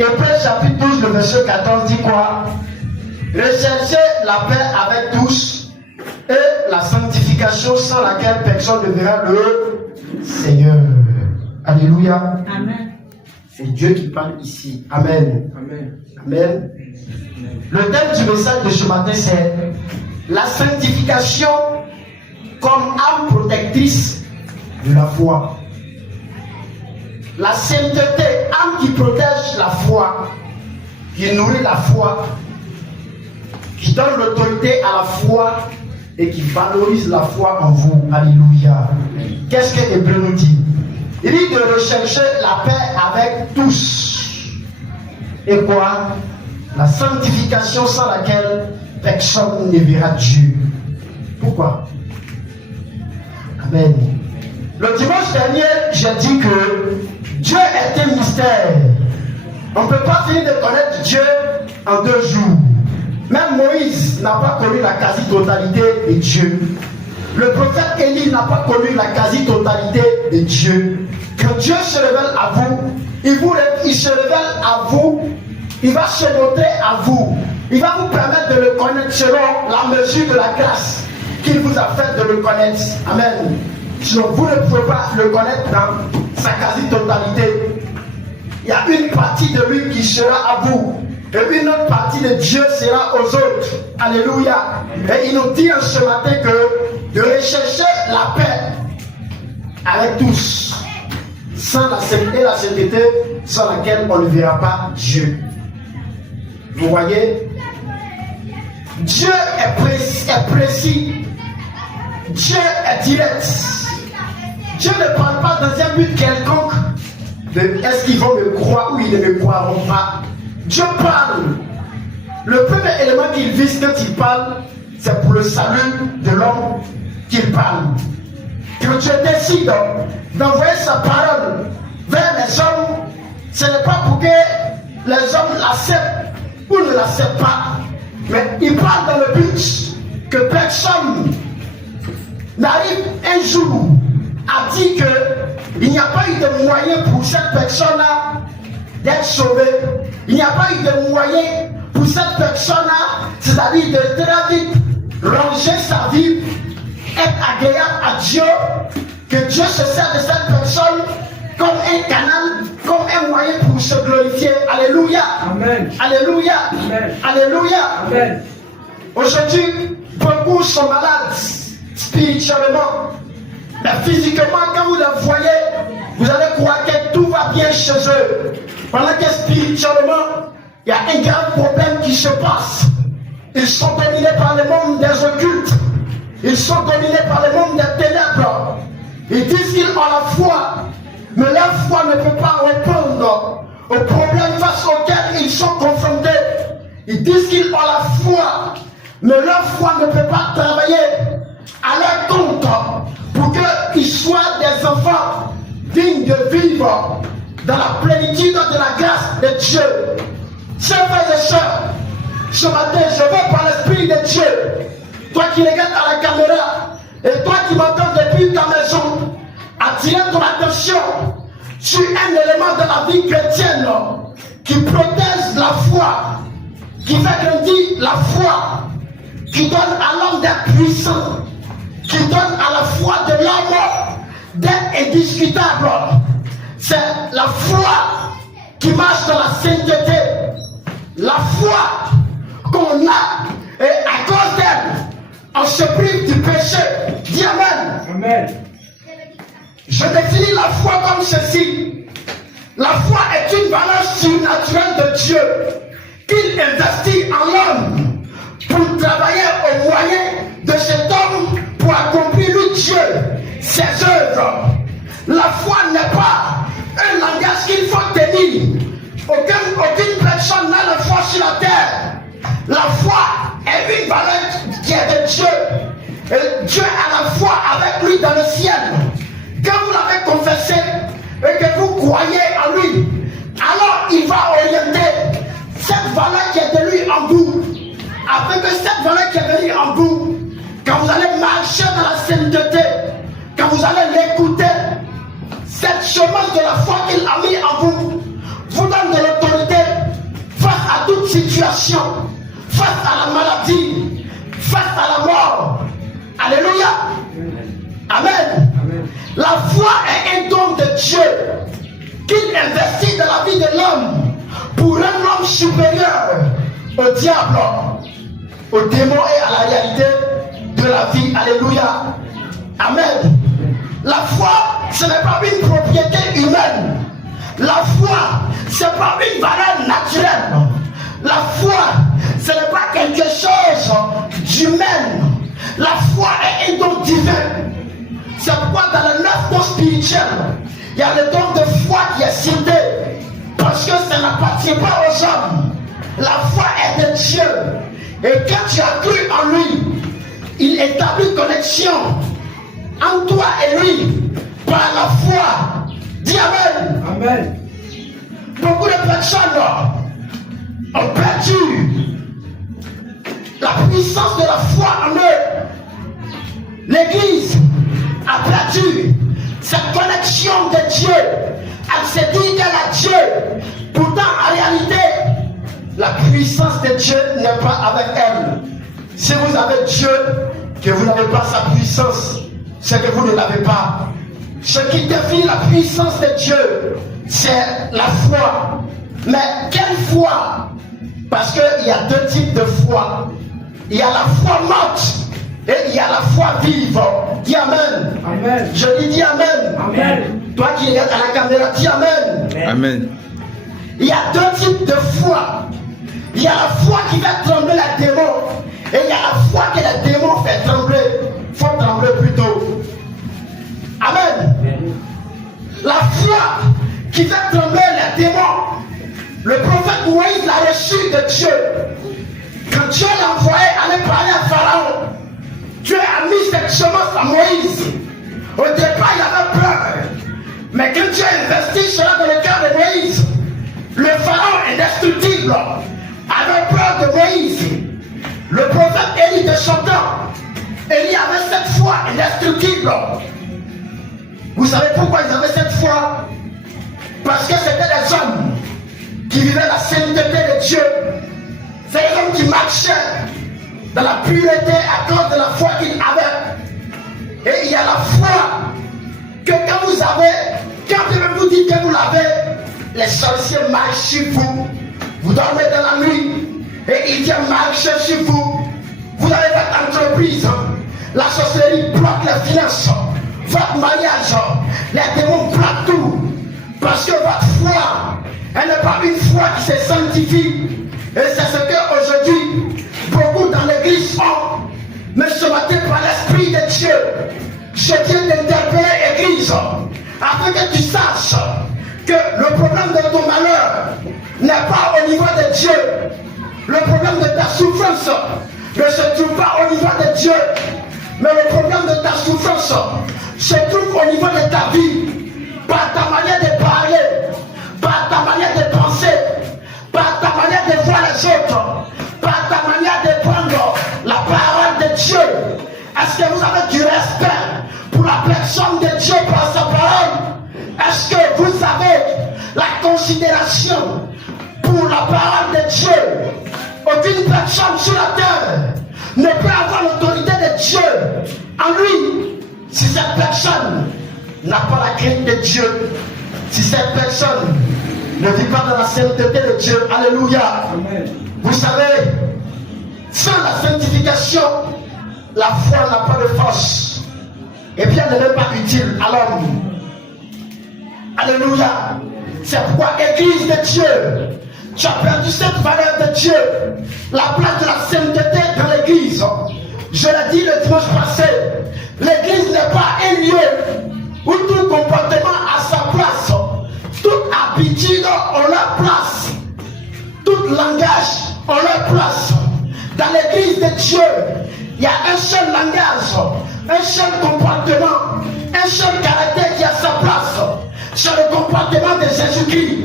Hébreux chapitre 12, le verset 14 dit quoi? Recherchez la paix avec tous et la sanctification sans laquelle personne ne verra le Seigneur. Alléluia. Amen. C'est Dieu qui parle ici. Amen. Amen. Amen. Le thème du message de ce matin, c'est la sanctification comme âme protectrice de la foi. La sainteté, âme qui protège la foi, qui nourrit la foi, qui donne l'autorité à la foi et qui valorise la foi en vous. Alléluia. Qu'est-ce que Hébreux nous dit? Il dit de rechercher la paix avec tous. Et quoi? La sanctification sans laquelle personne ne verra Dieu. Pourquoi? Amen. Le dimanche dernier, j'ai dit que Dieu est un mystère. On ne peut pas finir de connaître Dieu en 2 jours. Même Moïse n'a pas connu la quasi-totalité de Dieu. Le prophète Élie n'a pas connu la quasi-totalité de Dieu. Quand Dieu se révèle à vous, il se révèle à vous, il va se montrer à vous. Il va vous permettre de le connaître selon la mesure de la grâce qu'il vous a fait de le connaître. Amen. Sinon, vous ne pouvez pas le connaître dans sa quasi-totalité. Il y a une partie de lui qui sera à vous. Et une autre partie de Dieu sera aux autres. Alléluia. Et il nous dit en ce matin que de rechercher la paix avec tous. Sans la sainteté sans laquelle on ne verra pas Dieu. Vous voyez? Dieu est précis. Dieu est direct. Dieu ne parle pas dans un but quelconque de est-ce qu'ils vont me croire ou ils ne me croiront pas. Dieu parle. Le premier élément qu'il vise quand il parle, c'est pour le salut de l'homme qu'il parle. Quand Dieu décide d'envoyer sa parole vers les hommes, ce n'est pas pour que les hommes l'acceptent ou ne l'acceptent pas, mais il parle dans le but que personne n'arrive un jour à dire qu'il n'y a pas eu de moyen pour cette personne-là d'être sauvée. Il n'y a pas eu de moyen pour cette personne-là, c'est-à-dire de très vite ranger sa vie, être agréable à Dieu, que Dieu se sert de cette personne comme un canal, comme un moyen pour se glorifier. Alléluia. Amen. Alléluia. Amen. Alléluia. Amen. Aujourd'hui, beaucoup sont malades spirituellement. Mais physiquement, quand vous les voyez, vous allez croire que tout va bien chez eux. Pendant que spirituellement, il y a un grand problème qui se passe. Ils sont dominés par le monde des occultes. Ils sont dominés par le monde des ténèbres. Ils disent qu'ils ont la foi, mais leur foi ne peut pas répondre aux problèmes face auxquels ils sont confrontés. Ils disent qu'ils ont la foi, mais leur foi ne peut pas travailler à leur compte pour qu'ils soient des enfants dignes de vivre dans la plénitude de la grâce de Dieu. Chers frères et sœurs, ce matin, je vais par l'Esprit de Dieu, toi qui regardes à la caméra, et toi qui m'entends depuis ta maison, attirer ton attention sur un élément de la vie chrétienne qui protège la foi, qui fait grandir la foi, qui donne à l'homme d'être puissant, qui donne à la foi de l'homme d'être indiscutable. C'est la foi qui marche dans la sainteté. La foi qu'on a, et à cause d'elle, on se prive du péché. Dis Amen. Amen. Je définis la foi comme ceci. La foi est une valeur surnaturelle de Dieu qu'il investit en l'homme pour travailler au moyen de cet homme pour accomplir lui Dieu, ses œuvres. La foi n'est pas un langage qu'il faut tenir. Aucune personne n'a la foi sur la terre. La foi est une valeur qui est de Dieu. Et Dieu a la foi avec lui dans le ciel. Quand vous l'avez confessé et que vous croyez en lui, alors il va orienter cette valeur qui est de lui en vous. Afin que cette valeur qui est de lui en vous, quand vous allez marcher dans la sainteté, quand vous allez l'écouter, cette semence de la foi qu'il a mis en vous, vous donne de l'autorité tentation, face à la maladie, face à la mort. Alléluia. Amen. Amen. La foi est un don de Dieu qu'il investit dans la vie de l'homme pour un homme supérieur au diable, au démon et à la réalité de la vie. Alléluia. Amen. La foi, ce n'est pas une propriété humaine. La foi, ce n'est pas une valeur naturelle. La foi, ce n'est pas quelque chose d'humain. La foi est un don divin. C'est pourquoi dans le 9 dons spirituels, il y a le don de foi qui est cité. Parce que ça n'appartient pas aux hommes. La foi est de Dieu. Et quand tu as cru en lui, il établit une connexion entre toi et lui par la foi. Dis Amen. Amen. Beaucoup de personnes ont perdu la puissance de la foi en eux. L'église a perdu cette connexion de Dieu. Elle s'est dit qu'elle a Dieu. Pourtant, en réalité, la puissance de Dieu n'est pas avec elle. Si vous avez Dieu, que vous n'avez pas sa puissance, c'est que vous ne l'avez pas. Ce qui définit la puissance de Dieu, c'est la foi. Mais quelle foi? Parce qu'il y a deux types de foi. Il y a la foi morte et il y a la foi vive. Dis Amen. Amen. Je dis Amen. Amen. Toi qui regardes à la caméra, dis Amen. Amen. Il y a deux types de foi. Il y a la foi qui fait trembler les démons. Et il y a la foi que les démons font trembler. Faut trembler plutôt. Amen. La foi qui fait trembler les démons. Le prophète Moïse l'a reçu de Dieu. Quand Dieu l'a envoyé aller parler à Pharaon, Dieu a mis cette semence à Moïse. Au départ, il avait peur. Mais quand Dieu a investi cela dans le cœur de Moïse, le Pharaon indestructible avait peur de Moïse. Le prophète Élie de son temps, Élie avait cette foi indestructible. Vous savez pourquoi ils avaient cette foi? Parce que c'était des hommes qui vivaient la sainteté de Dieu. C'est des hommes qui marchaient dans la pureté à cause de la foi qu'ils avaient. Et il y a la foi que quand vous avez, quand je vous dis que vous l'avez, les sorciers marchent sur vous. Vous dormez dans la nuit et ils viennent marcher sur vous. Vous avez votre entreprise. La sorcellerie bloque les finances. Votre mariage, les démons bloquent tout. Parce que votre foi, elle n'est pas une foi qui se sanctifie. Et c'est ce qu'aujourd'hui, beaucoup dans l'église font. Mais ce matin, par l'Esprit de Dieu, je viens d'interpeller l'église afin que tu saches que le problème de ton malheur n'est pas au niveau de Dieu. Le problème de ta souffrance ne se trouve pas au niveau de Dieu. Mais le problème de ta souffrance se trouve au niveau de ta vie. Par ta manière de parler, par ta manière de penser, par ta manière de voir les autres, par ta manière de prendre la parole de Dieu. Est-ce que vous avez du respect pour la personne de Dieu par sa parole? Est-ce que vous avez la considération pour la parole de Dieu? Aucune personne sur la terre ne peut avoir l'autorité de Dieu en lui si cette personne n'a pas la crainte de Dieu, si cette personne ne vit pas dans la sainteté de Dieu. Alléluia. Amen. Vous savez, sans la sanctification, la foi n'a pas de force. Et bien, elle n'est même pas utile à l'homme. Alléluia. C'est pourquoi, Église de Dieu, tu as perdu cette valeur de Dieu. La place de la sainteté dans l'Église. Je l'ai dit le dimanche passé. L'Église n'est pas un lieu où tout comportement a sa place. Toute habitude a leur place. Tout langage a leur place. Dans l'église de Dieu, il y a un seul langage, un seul comportement, un seul caractère qui a sa place. C'est le comportement de Jésus-Christ.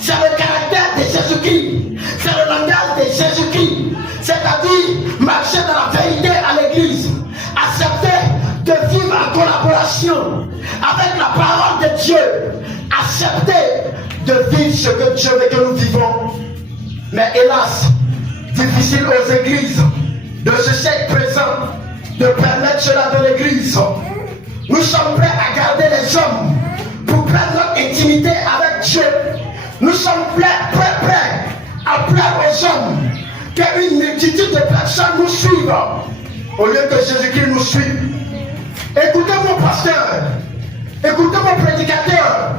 C'est le caractère de Jésus-Christ. C'est le langage de Jésus-Christ. C'est-à-dire marcher dans la vérité à l'église. Accepter de vivre en collaboration avec la parole de Dieu. Accepter de vivre ce que Dieu veut que nous vivons. Mais hélas, difficile aux églises de ce siècle présent de permettre cela dans l'église. Nous sommes prêts à garder les hommes pour prendre notre intimité avec Dieu. Nous sommes prêts à plaire aux hommes qu'une multitude de personnes nous suivent au lieu que Jésus-Christ nous suive. Écoutez mon pasteur, écoutez mon prédicateur.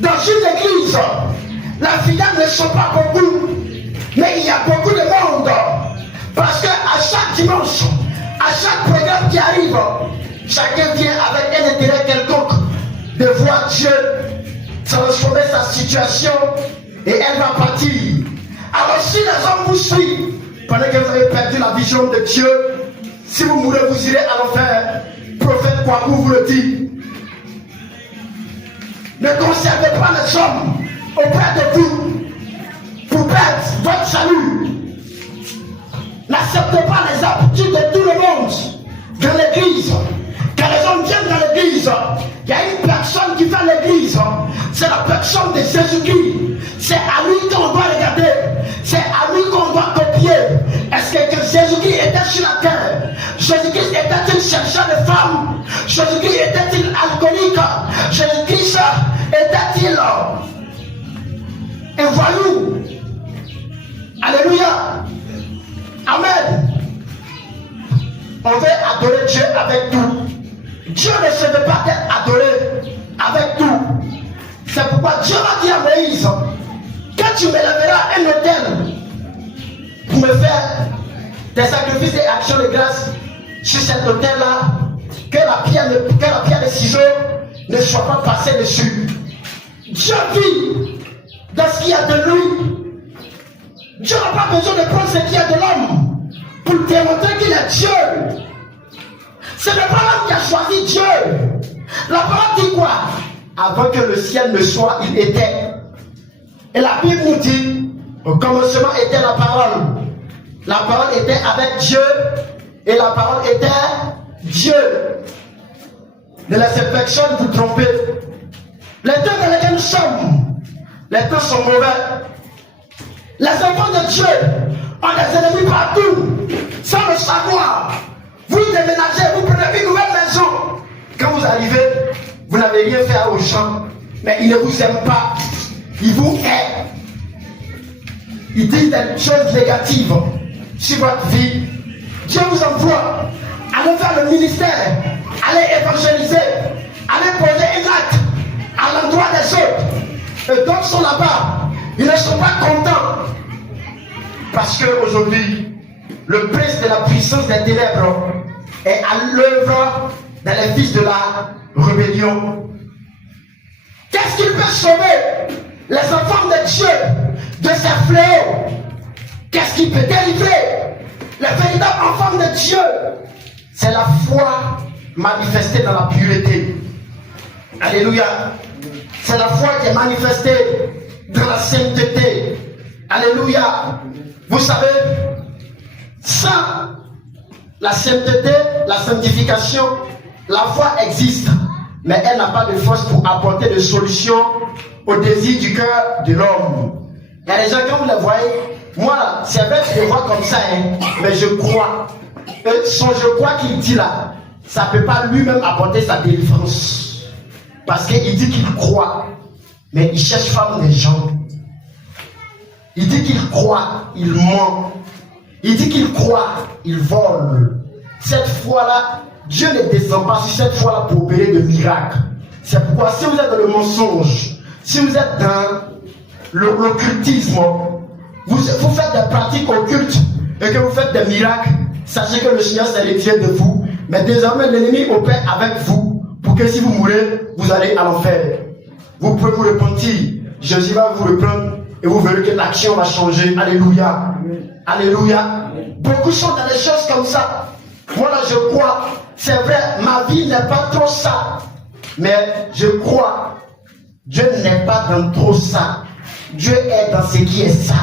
Dans une église, la fidèle ne sont pas beaucoup, mais il y a beaucoup de monde. Parce qu'à chaque dimanche, à chaque programme qui arrive, chacun vient avec un intérêt quelconque de voir Dieu transformer sa situation et elle va partir. Alors si les hommes vous suivent, pendant que vous avez perdu la vision de Dieu, si vous mourrez, vous irez à l'enfer. Prophète Kwaku vous le dit. Ne conservez pas les hommes auprès de vous pour perdre votre salut. N'acceptez pas les habitudes de tout le monde dans l'église. Quand les hommes viennent dans l'église, il y a une personne qui fait l'église. C'est la personne de Jésus-Christ. C'est à lui qu'on doit regarder. C'est à lui qu'on doit copier. Est-ce que Jésus-Christ était sur la terre? Jésus-Christ était-il chercheur de femmes? Jésus-Christ était-il alcoolique? Jésus-Christ était-il un voyou? Alléluia. Amen. On veut adorer Dieu avec tout. Dieu ne se veut pas être adoré avec tout. C'est pourquoi Dieu a dit à Moïse, quand tu m'élèveras un autel pour me faire des sacrifices et actions de grâce sur cet autel-là, que la pierre de ciseaux ne soit pas passée dessus. Dieu vit dans ce qu'il y a de lui. Dieu n'a pas besoin de prendre ce qu'il y a de l'homme pour démontrer qu'il est Dieu. Ce n'est pas l'homme qui a choisi Dieu. La parole dit quoi? Avant que le ciel ne soit, il était. Et la Bible nous dit, au commencement était la parole. La parole était avec Dieu et la parole était Dieu. Ne laissez personne vous tromper. Les temps dans lesquels nous sommes, les temps sont mauvais. Les enfants de Dieu ont des ennemis partout, sans le savoir. Vous déménagez, vous prenez une nouvelle maison. Quand vous arrivez, vous n'avez rien fait aux gens, mais ils ne vous aiment pas. Ils vous aiment. Ils disent des choses négatives sur votre vie. Dieu vous envoie. Allez faire le ministère, allez évangéliser, allez poser un acte à l'endroit des autres. Et d'autres sont là-bas. Ils ne sont pas contents. Parce qu'aujourd'hui, le prince de la puissance des ténèbres est à l'œuvre dans les fils de la rébellion. Qu'est-ce qu'il peut sauver les enfants de Dieu de ces fléaux? Qu'est-ce qu'il peut délivrer les véritables enfants de Dieu? C'est la foi manifestée dans la pureté. Alléluia. C'est la foi qui est manifestée dans la sainteté. Alléluia. Vous savez, sans la sainteté, la sanctification, la foi existe, mais elle n'a pas de force pour apporter de solutions au désir du cœur de l'homme. Il y a des gens, quand vous les voyez, moi, c'est vrai que je les vois comme ça, mais je crois. Son je crois qu'il dit là, ça ne peut pas lui-même apporter sa délivrance. Parce qu'il dit qu'il croit, mais il cherche pas les gens. Il dit qu'il croit, il ment. Il dit qu'il croit, il vole. Cette foi-là, Dieu ne descend pas sur cette foi-là pour opérer de miracles. C'est pourquoi si vous êtes dans le mensonge, si vous êtes dans l'occultisme, vous faites des pratiques occultes et que vous faites des miracles, sachez que le Seigneur s'est retiré de vous. Mais désormais, l'ennemi opère avec vous pour que si vous mourrez, vous allez à l'enfer. Vous pouvez vous repentir. Jésus va vous reprendre et vous verrez que l'action va changer. Alléluia. Alléluia. Beaucoup sont dans des choses comme ça. Moi là, je crois. C'est vrai, ma vie n'est pas trop ça. Mais je crois. Dieu n'est pas dans trop ça. Dieu est dans ce qui est ça.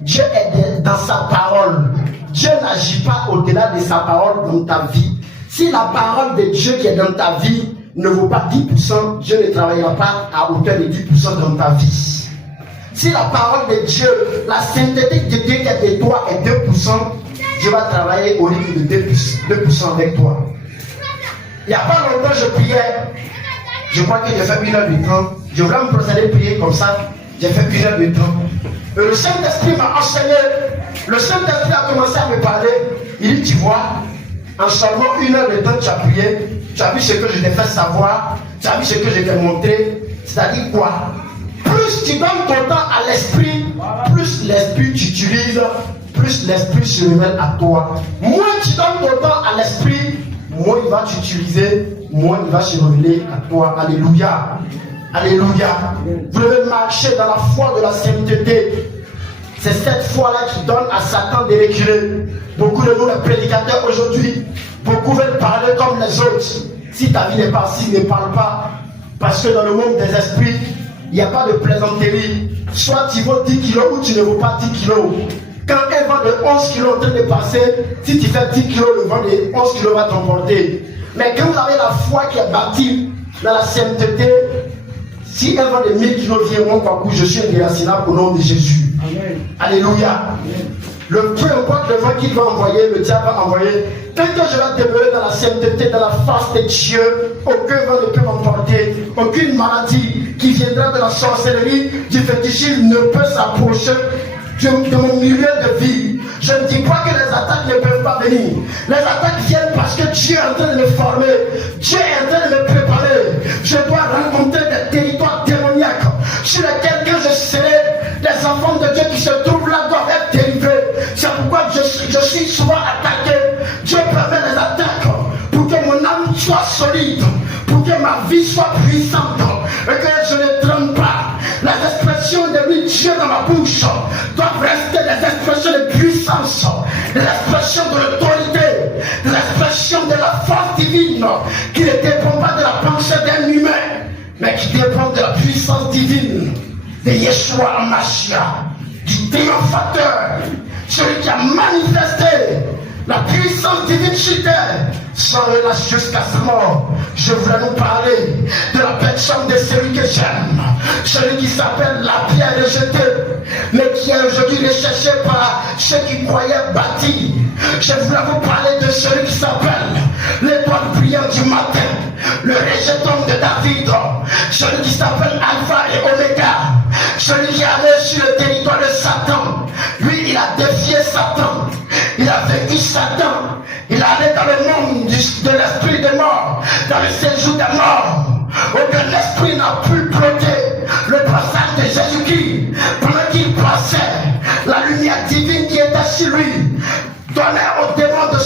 Dieu est dans sa parole. Dieu n'agit pas au-delà de sa parole dans ta vie. Si la parole de Dieu qui est dans ta vie ne vaut pas 10%, Dieu ne travaillera pas à hauteur de 10% dans ta vie. Si la parole de Dieu, la sainteté de Dieu qui est de toi est 2%, Dieu va travailler au rythme de 2% avec toi. Il n'y a pas longtemps, je priais. Je crois que j'ai fait 1 heure de temps. Je voulais me procéder prier comme ça. J'ai fait 1 heure de temps. Et le Saint-Esprit m'a enseigné. Le Saint-Esprit a commencé à me parler. Il dit, tu vois, en seulement 1 heure de temps, tu as prié. Tu as vu ce que je t'ai fait savoir. Tu as vu ce que je t'ai montré. C'est-à-dire quoi? Plus tu donnes ton temps à l'esprit, plus l'esprit t'utilise, plus l'esprit se révèle à toi. Moins tu donnes ton temps à l'esprit, moins il va t'utiliser, moins il va se révéler à toi. Alléluia. Alléluia. Vous devez marcher dans la foi de la sainteté. C'est cette foi-là qui donne à Satan de reculer. Beaucoup de nous, les prédicateurs aujourd'hui, beaucoup veulent parler comme les autres. Si ta vie n'est pas ainsi, ne parle pas. Parce que dans le monde des esprits, il n'y a pas de plaisanterie. Soit tu vaux 10 kilos ou tu ne vaux pas 10 kilos. Quand un vent de 11 kilos est en train de passer, si tu fais 10 kilos, le vent de 11 kilos va t'emporter. Mais quand vous avez la foi qui est bâtie dans la sainteté, si un vent de 1000 kilos vient, moi, je suis indéracinable au nom de Jésus. Amen. Alléluia. Amen. Peu importe le vent qu'il va envoyer, le diable va envoyer. Tant que je vais demeurer dans la sainteté, dans la face de Dieu, aucun vent ne peut m'emporter. Aucune maladie qui viendra de la sorcellerie, du fétichisme ne peut s'approcher de mon milieu de vie. Je ne dis pas que les attaques ne peuvent pas venir. Les attaques viennent parce que Dieu est en train de me former. Dieu est en train de me préparer. Je dois rencontrer des territoires démoniaques sur lesquels quand je serai, les enfants de Dieu qui se trouvent là doivent être dérivés. C'est pourquoi je suis souvent attaqué. Dieu permet les attaques pour que mon âme soit solide, pour que ma vie soit puissante et que je ne tremble pas. Les expressions de lui, Dieu dans ma bouche, doivent rester des expressions de puissance, des expressions de l'autorité, des expressions de la force divine qui ne dépend pas de la pensée d'un humain, mais qui dépend de la puissance divine de Yeshua Mashiach, du triomphateur, celui qui a manifesté la puissance divine sur terre, sans relâche jusqu'à sa mort. Je voulais nous parler de la personne de celui que j'aime, celui qui s'appelle la pierre rejetée, mais qui est aujourd'hui recherché par ceux qui croyaient bâti. Je voulais vous parler de celui qui s'appelle l'étoile brillante du matin, le rejeton de David, celui qui s'appelle Alpha et Oméga, celui qui allait sur le territoire de Satan. Lui, il a défié Satan. Il a vaincu Satan. Il allait dans le monde de l'esprit de mort, dans le séjour des morts. Aucun esprit n'a pu bloquer le passage de Jésus-Christ. Pendant qu'il passait, la lumière divine qui était sur lui donnait aux démons de